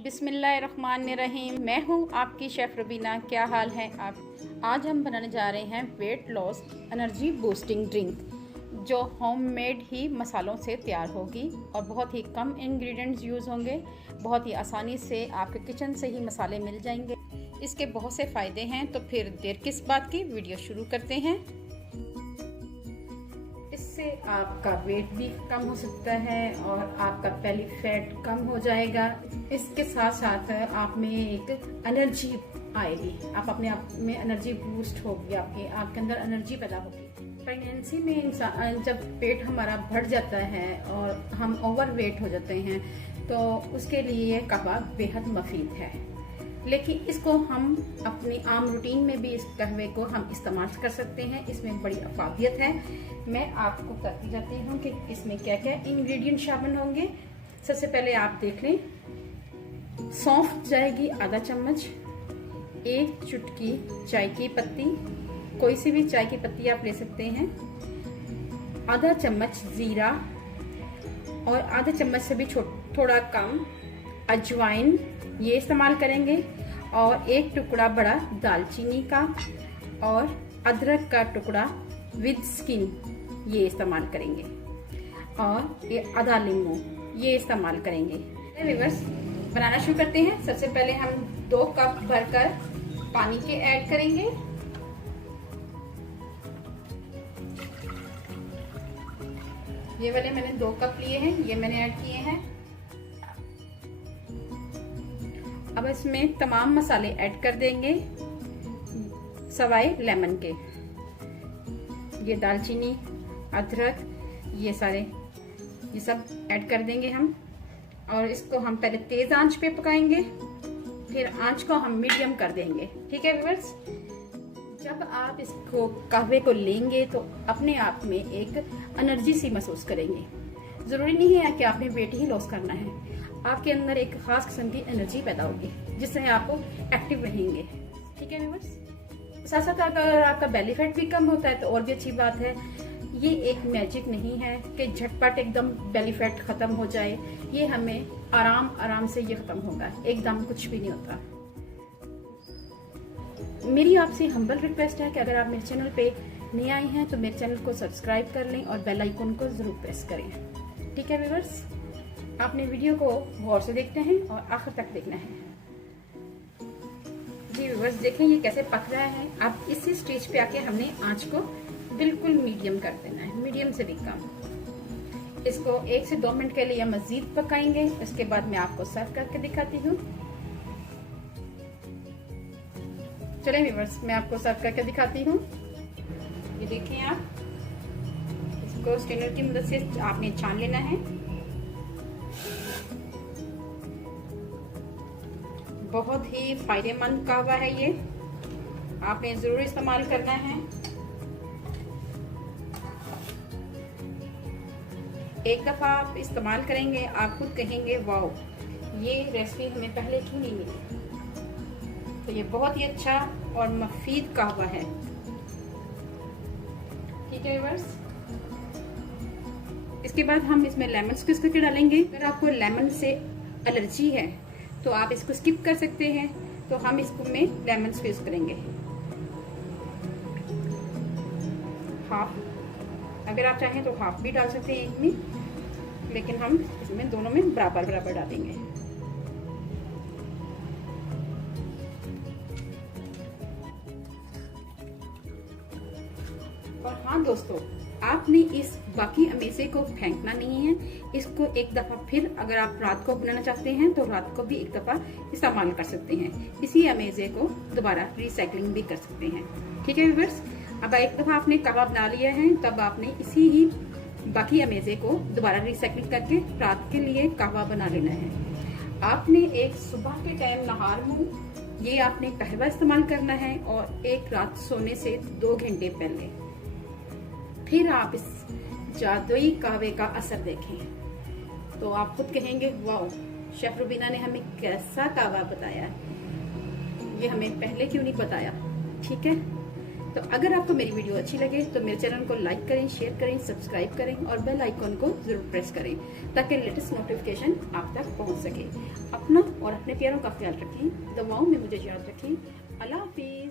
बिस्मिल्लाहिर्रहमानिर्रहीम। मैं हूँ आपकी शेफ़ रुबीना। क्या हाल है आप? आज हम बनाने जा रहे हैं weight loss energy boosting drink, जो होममेड ही मसालों से तैयार होगी और बहुत ही कम इंग्रेडिएंट्स यूज़ होंगे। बहुत ही आसानी से आपके किचन से ही मसाले मिल जाएंगे। इसके बहुत से फ़ायदे हैं, तो फिर देर किस बात की, वीडियो शुरू करते हैं। इससे आपका वेट भी कम हो सकता है और आपका बेली फैट कम हो जाएगा। इसके साथ साथ आप में एक एनर्जी आएगी, आप अपने आप में एनर्जी बूस्ट होगी, आपके अंदर एनर्जी पैदा होगी। प्रेगनेंसी में इंसान जब पेट हमारा बढ़ जाता है और हम ओवर वेट हो जाते हैं, तो उसके लिए ये कहवा बेहद मुफीद है। लेकिन इसको हम अपनी आम रूटीन में भी इस कहवे को हम इस्तेमाल कर सकते हैं। इसमें बड़ी अफादियत है। मैं आपको बताती जाती हूँ कि इसमें क्या क्या इंग्रेडिएंट शामिल होंगे। सबसे पहले आप देख लें, सौंफ जाएगी आधा चम्मच, एक चुटकी चाय की पत्ती, कोई सी भी चाय की पत्ती आप ले सकते हैं, आधा चम्मच जीरा और आधा चम्मच से भी थोड़ा कम अजवाइन ये इस्तेमाल करेंगे, और एक टुकड़ा बड़ा दालचीनी का और अदरक का टुकड़ा विद स्किन ये इस्तेमाल करेंगे, और ये आधा नींबू ये इस्तेमाल करेंगे। व्यूअर्स, बनाना शुरू करते हैं। सबसे पहले हम 2 कप भरकर पानी के ऐड करेंगे। ये वाले मैंने 2 कप लिए हैं, ये मैंने ऐड किए हैं। अब इसमें तमाम मसाले ऐड कर देंगे सवाए लेमन के। ये दालचीनी, अदरक, ये सब ऐड कर देंगे हम, और इसको हम पहले तेज आंच पे पकाएंगे, फिर आंच को हम मीडियम कर देंगे। ठीक है व्यूअर्स, जब आप इसको कहवे को लेंगे तो अपने आप में एक एनर्जी सी महसूस करेंगे। जरूरी नहीं है कि आपने वेट ही लॉस करना है, आपके अंदर एक खास किस्म की एनर्जी पैदा होगी जिससे आप एक्टिव रहेंगे। ठीक है व्यूअर्स, साथ साथ अगर आपका बेली फैट भी कम होता है तो और भी अच्छी बात है। ये एक मैजिक नहीं है कि झटपट एकदम बेली फैट खत्म हो जाए। ये हमें आराम से ये खत्म होगा, एकदम कुछ भी नहीं होता। मेरी आपसे हम्बल रिक्वेस्ट है कि अगर आप मेरे चैनल पे नए आए हैं तो मेरे चैनल को सब्सक्राइब कर लें और बेल आइकन को जरूर प्रेस करें। ठीक है व्यूअर्स, आपने वीडियो को गौर से देखना है और आखिर तक देखना है। जी व्यूअर्स, देखें ये कैसे पक रहा है। अब इसी स्टेज पे आके हमने आंच को बिल्कुल मीडियम कर देना है, मीडियम से भी कम। इसको 1 से 2 मिनट के लिए मजीद पकाएंगे। उसके बाद मैं आपको सर्व करके दिखाती हूँ। चलें व्यूअर्स, मैं आपको सर्व करके दिखाती हूँ। ये देखें, आप इसको स्ट्रेनर की मदद से आपने छान लेना है। बहुत ही फायदेमंद कहवा है ये, आपने जरूर इस्तेमाल करना है। एक दफा आप इस्तेमाल करेंगे, आप खुद कहेंगे वाओ, ये रेसिपी हमें पहले क्यों नहीं मिली। तो ये बहुत ही अच्छा और मुफीद कहवा है। ठीक है व्यूअर्स, इसके बाद हम इसमें लेमन स्क्वीज करके डालेंगे। अगर आपको लेमन से एलर्जी है तो आप इसको स्किप कर सकते हैं, तो हम इसको में लेमन स्क्वीज करेंगे हाफ। अगर आप चाहें तो हाफ भी डाल सकते हैं एक में, लेकिन हम इसमें दोनों में बराबर डालेंगे। और हाँ दोस्तों, आपने इस बाकी अमेज़े को फेंकना नहीं है। इसको एक दफा फिर, अगर आप रात को बनाना चाहते हैं तो रात को भी एक दफा इस्तेमाल कर सकते हैं। इसी अमेज़े को दोबारा रिसाइकलिंग भी कर सकते हैं। ठीक है व्यूअर्स, अब एक दफा आपने कहवा बना लिया है, तब आपने इसी ही बाकी अमेज़े को दोबारा रिसाइकलिंग करके रात के लिए कहवा बना लेना है। आपने एक सुबह के टाइम नहार मुंह ये आपने कहवा इस्तेमाल करना है, और एक रात सोने से 2 घंटे पहले फिर आप इस जादुई कहवे का असर देखें तो आप खुद कहेंगे वाओ, शेफ रुबीना ने हमें कैसा कहवा बताया, ये हमें पहले क्यों नहीं बताया। ठीक है, तो अगर आपको मेरी वीडियो अच्छी लगे तो मेरे चैनल को लाइक करें, शेयर करें, सब्सक्राइब करें और बेल आइकॉन को जरूर प्रेस करें ताकि लेटेस्ट नोटिफिकेशन आप तक पहुंच सके। अपना और अपने प्यारों का ख्याल रखें, दुआओं में मुझे याद रखें। अल्लाह हाफिज।